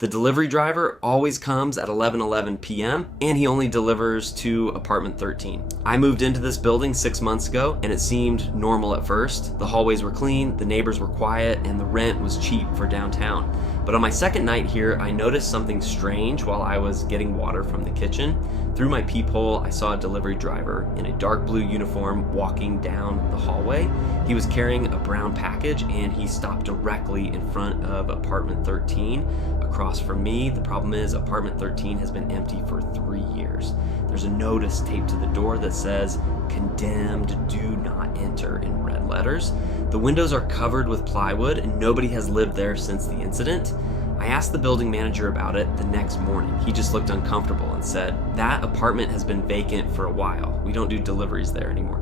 The delivery driver always comes at 11:11 p.m. and he only delivers to apartment 13. I moved into this building 6 months ago and it seemed normal at first. The hallways were clean, the neighbors were quiet, and the rent was cheap for downtown. But on my second night here, I noticed something strange while I was getting water from the kitchen. Through my peephole, I saw a delivery driver in a dark blue uniform walking down the hallway. He was carrying a brown package and he stopped directly in front of apartment 13. Across from me, the problem is apartment 13 has been empty for 3 years. There's a notice taped to the door that says, "Condemned, do not enter," in red letters. The windows are covered with plywood and nobody has lived there since the incident. I asked the building manager about it the next morning. He just looked uncomfortable and said, "That apartment has been vacant for a while. We don't do deliveries there anymore."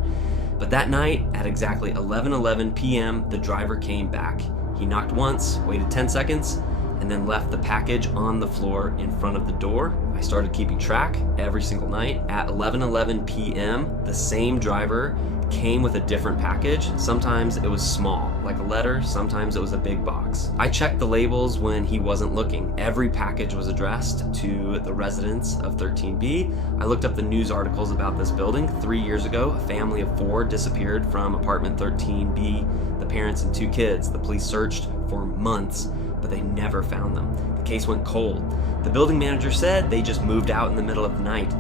But that night, at exactly 11:11 p.m., the driver came back. He knocked once, waited 10 seconds, and then left the package on the floor in front of the door. I started keeping track every single night. At 11:11 p.m., the same driver came with a different package. Sometimes it was small, like a letter, sometimes it was a big box. I checked the labels when he wasn't looking. Every package was addressed to the residents of 13B. I looked up the news articles about this building. 3 years ago, a family of 4 disappeared from apartment 13B, the parents and 2 kids. The police searched for months, but they never found them. The case went cold. The building manager said they just moved out in the middle of the night,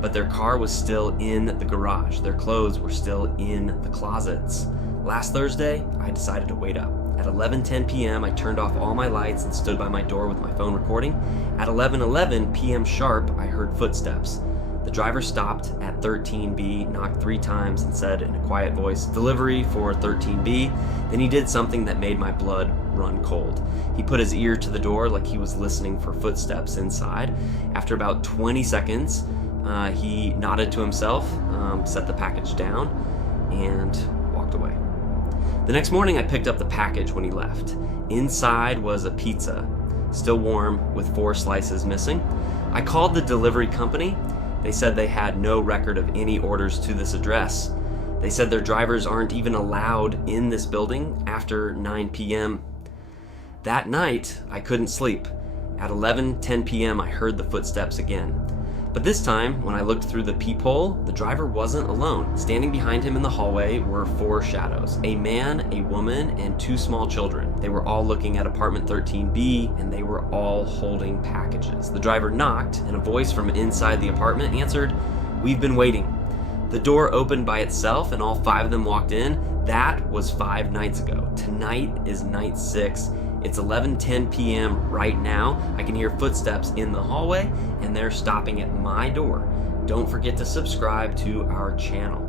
but their car was still in the garage. Their clothes were still in the closets. Last Thursday, I decided to wait up. At 11:10 p.m., I turned off all my lights and stood by my door with my phone recording. At 11:11 p.m. sharp, I heard footsteps. The driver stopped at 13B, knocked 3 times, and said in a quiet voice, "Delivery for 13B." Then he did something that made my blood run cold. He put his ear to the door like he was listening for footsteps inside. After about 20 seconds, he nodded to himself, set the package down, and walked away. The next morning, I picked up the package when he left. Inside was a pizza, still warm, with 4 slices missing. I called the delivery company. They said they had no record of any orders to this address. They said their drivers aren't even allowed in this building after 9 p.m. That night, I couldn't sleep. At 11:10 p.m., I heard the footsteps again. But this time, when I looked through the peephole, the driver wasn't alone. Standing behind him in the hallway were 4 shadows, a man, a woman, and 2 small children. They were all looking at apartment 13B, and they were all holding packages. The driver knocked, and a voice from inside the apartment answered, "We've been waiting." The door opened by itself, and all 5 of them walked in. That was 5 nights ago. Tonight is night 6. It's 11:10 p.m. right now. I can hear footsteps in the hallway, and they're stopping at my door. Don't forget to subscribe to our channel.